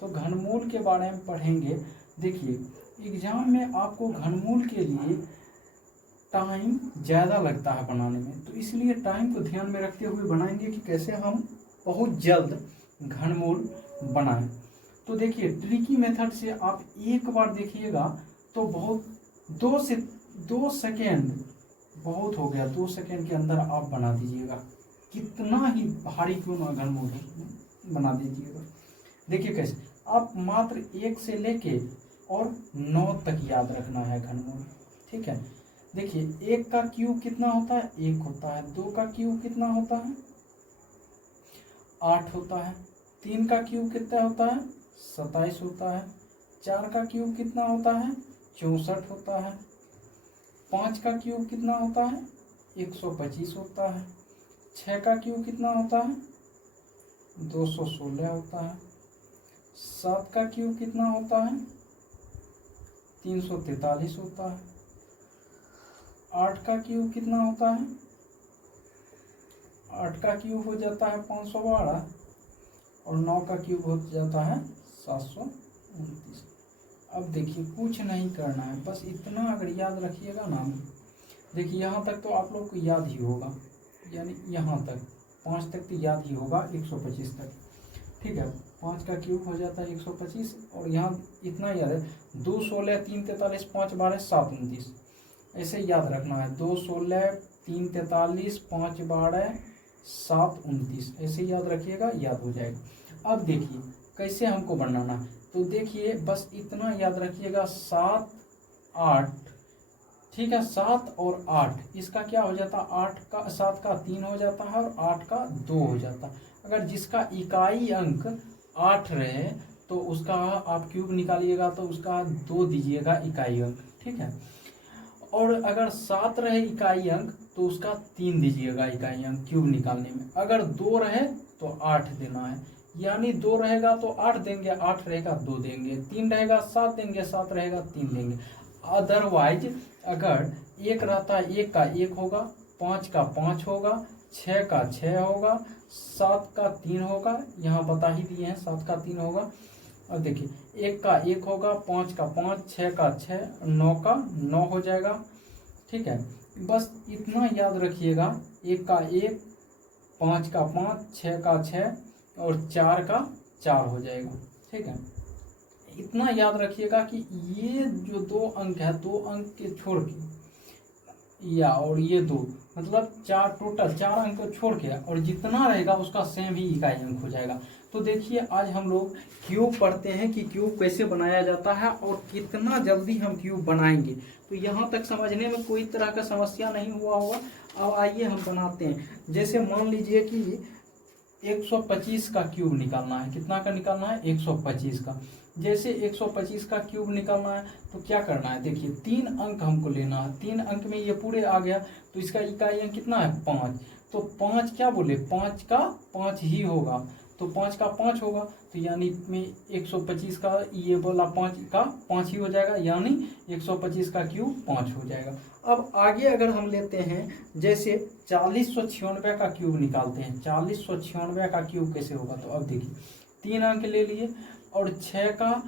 तो घनमूल के बारे में पढ़ेंगे। देखिए एग्जाम में आपको घनमूल के लिए टाइम ज़्यादा लगता है बनाने में, तो इसलिए टाइम को ध्यान में रखते हुए बनाएंगे कि कैसे हम बहुत जल्द घनमूल बनाएं। तो देखिए ट्रिकी मेथड से आप एक बार देखिएगा तो बहुत 2 सेकेंड बहुत हो गया, 2 सेकेंड के अंदर आप बना दीजिएगा, कितना ही भारी क्यों ना घनमूल बना दीजिएगा। देखिए कैसे आप मात्र 1 से लेके और 9 तक याद रखना है घनमूल, ठीक है। देखिए 1 का क्यूब कितना होता है, 1 होता है। 2 का क्यूब कितना होता है, 8 होता है। 3 का क्यूब कितना होता है, 27 होता है। 4 का क्यूब कितना होता है, 64 होता है। 5 का क्यूब कितना होता है, 125 होता है। 6 का क्यूब कितना होता है, 216 होता है। 7 का क्यूब कितना होता है, 343 होता है। 8 का क्यूब कितना होता है, 8 का क्यूब हो जाता है 512 और 9 का क्यूब हो जाता है 729। अब देखिए कुछ नहीं करना है, बस इतना अगर याद रखिएगा ना। देखिए यहाँ तक तो आप लोग को याद ही होगा, यानी यहाँ तक 5 तक तो याद ही होगा, 125 तक, ठीक है। 5 का क्यूब हो जाता है 125 और यहाँ इतना याद है 2 16 3 43 5 12 7 29, ऐसे याद रखना है। 2 16 3 43 5 12 7 29, ऐसे याद रखिएगा, याद हो जाएगा। अब देखिए कैसे हमको बनाना है, तो देखिए बस इतना याद रखिएगा 7 8, ठीक है। 7 और 8 इसका क्या हो जाता है, 8 का 7 का 3 हो जाता है और 8 का 2 हो जाता है। अगर जिसका इकाई अंक 8 रहे तो उसका आप क्यूब निकालिएगा तो उसका 2 दीजिएगा इकाई अंक, ठीक है। और अगर 7 रहे इकाई अंक तो उसका 3 दीजिएगा इकाई अंक क्यूब निकालने में। अगर 2 रहे तो 8 देना है, यानी 2 रहेगा तो 8 देंगे, 8 रहेगा 2 देंगे, 3 रहेगा 7 देंगे, 7 रहेगा 3 देंगे। अदरवाइज अगर 1 रहता है 1 का 1 होगा, 5 का 5 होगा, 6 का 6 होगा, 7 का 3 होगा, यहाँ बता ही दिए हैं 7 का 3 होगा। अब देखिए 1 का 1 होगा, 5 का 5, 6 का 6, 9 का 9 हो जाएगा, ठीक है। बस इतना याद रखिएगा, 1 का 1, 5 का 5, 6 का 6 और 4 का 4 हो जाएगा, ठीक है। इतना याद रखिएगा कि ये जो 2 अंक है, 2 अंक के छोड़ के या और ये 2 मतलब 4, टोटल 4 अंक को छोड़ के और जितना रहेगा उसका सेम ही इकाई अंक हो जाएगा। तो देखिए आज हम लोग क्यूब पढ़ते हैं कि क्यूब कैसे बनाया जाता है और कितना जल्दी हम क्यूब बनाएंगे। तो यहाँ तक समझने में कोई तरह का समस्या नहीं हुआ होगा। अब आइए हम बनाते हैं। जैसे मान लीजिए कि 125 का क्यूब निकालना है, कितना का निकालना है, 125 का। जैसे 125 का क्यूब निकालना है तो क्या करना है, देखिए 3 अंक हमको लेना है। 3 अंक में ये पूरे आ गया तो इसका इकाई अंक कितना है, 5। तो 5 क्या बोले, 5 का 5 ही होगा, तो 5 का 5 होगा, तो यानी में 125 का ये बोला 5 का 5 ही हो जाएगा, यानी 125 का क्यूब 5 हो जाएगा। अब आगे अगर हम लेते हैं, जैसे 4096 का क्यूब निकालते हैं। 4096 का क्यूब कैसे होगा, तो अब देखिए 3 अंक ले लिए और 6 का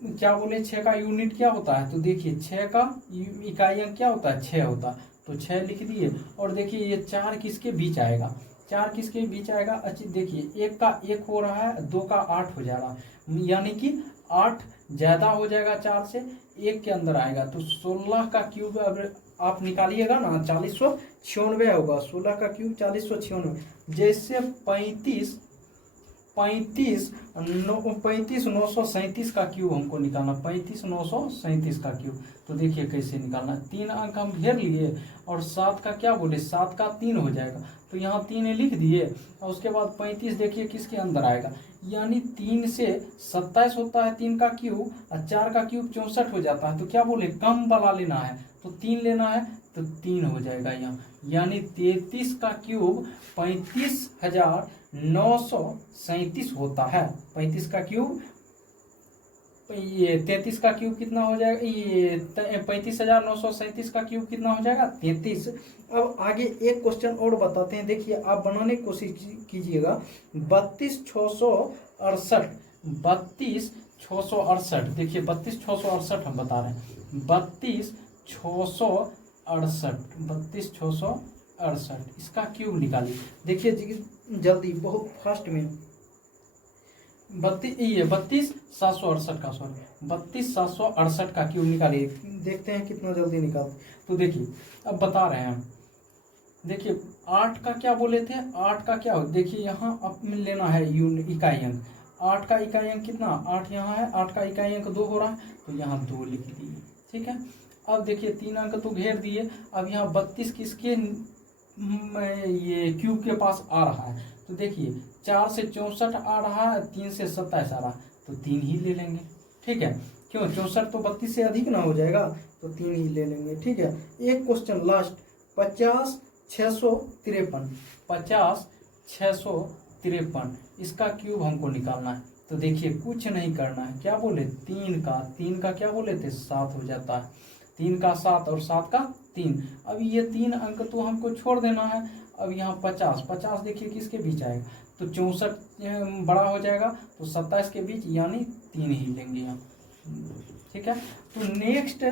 क्या बोले, 6 का यूनिट क्या होता है, तो देखिए 6 का इकाई अंक क्या होता है, 6 होता है, तो 6 लिख दिए। और देखिए ये 4 किसके बीच आएगा, 4 किसके बीच आएगा, अच्छा देखिए 1 का 1 हो रहा है, 2 का 8 हो जा रहा है, यानी कि 8 ज़्यादा हो जाएगा 4 से, 1 के अंदर आएगा। तो 16 का क्यूब अगर आप निकालिएगा ना 4096 होगा, 16 का क्यूब 4096। जैसे 35,937 का क्यूब हमको निकालना, 35,937 का क्यूब। तो देखिए कैसे निकालना, 3 अंक हम घेर लिए और 7 का क्या बोले, 7 का 3 हो जाएगा, तो यहाँ 3 लिख दिए और उसके बाद 35 देखिए किसके अंदर आएगा, यानी 3 से 27 होता है 3 का क्यूब और 4 का क्यूब 64 हो जाता है। तो क्या बोले, कम वाला लेना है, तो 3 लेना है, तो 3 हो जाएगा यहाँ, यानी 33 का क्यूब 35,937 होता है। 35 का क्यूब, ये 33 का क्यूब कितना हो जाएगा, ये 35,937 का क्यूब कितना हो जाएगा, 33। अब आगे एक क्वेश्चन और बताते हैं, देखिए आप बनाने की कोशिश कीजिएगा। 32,668 32,668, देखिए 32,668 हम बता रहे हैं, 32,668 इसका क्यूब निकालिए। देखिए जल्दी, बहुत फास्ट में, 32,768 का, सॉरी 32,768 का क्यूब निकालिए। देखते हैं कितना जल्दी निकालते। तो देखिए अब बता रहे हैं हम, देखिए 8 का क्या बोले थे, 8 का क्या हो, देखिए यहाँ अब लेना है इकाई अंक। 8 का इकाई अंक कितना, 8 यहाँ है, 8 का इकाई अंक 2 हो रहा है, तो यहाँ 2 लिख दिए। ठीक है, अब देखिए 3 अंक तो घेर दिए। अब यहाँ 32 किसके ये क्यूब के पास आ रहा है, तो देखिए 4 से 64 आ रहा है, 3 से 27 आ रहा है, तो 3 ही ले लेंगे। ठीक है, क्यों, 64 तो 32 से अधिक ना हो जाएगा, तो 3 ही ले लेंगे। ठीक है, एक क्वेश्चन लास्ट, 50,653, 50,653 इसका क्यूब हमको निकालना है। तो देखिए कुछ नहीं करना है, क्या बोले, 3 का क्या बोले थे, 7 हो जाता है, 3 का 7 और 7 का 3। अब ये 3 अंक तो हमको छोड़ देना है। अब यहाँ 50 देखिए किसके बीच आएगा, तो 64 बड़ा हो जाएगा, तो 27 के बीच, यानी 3 ही लेंगे यहाँ। ठीक है, तो नेक्स्ट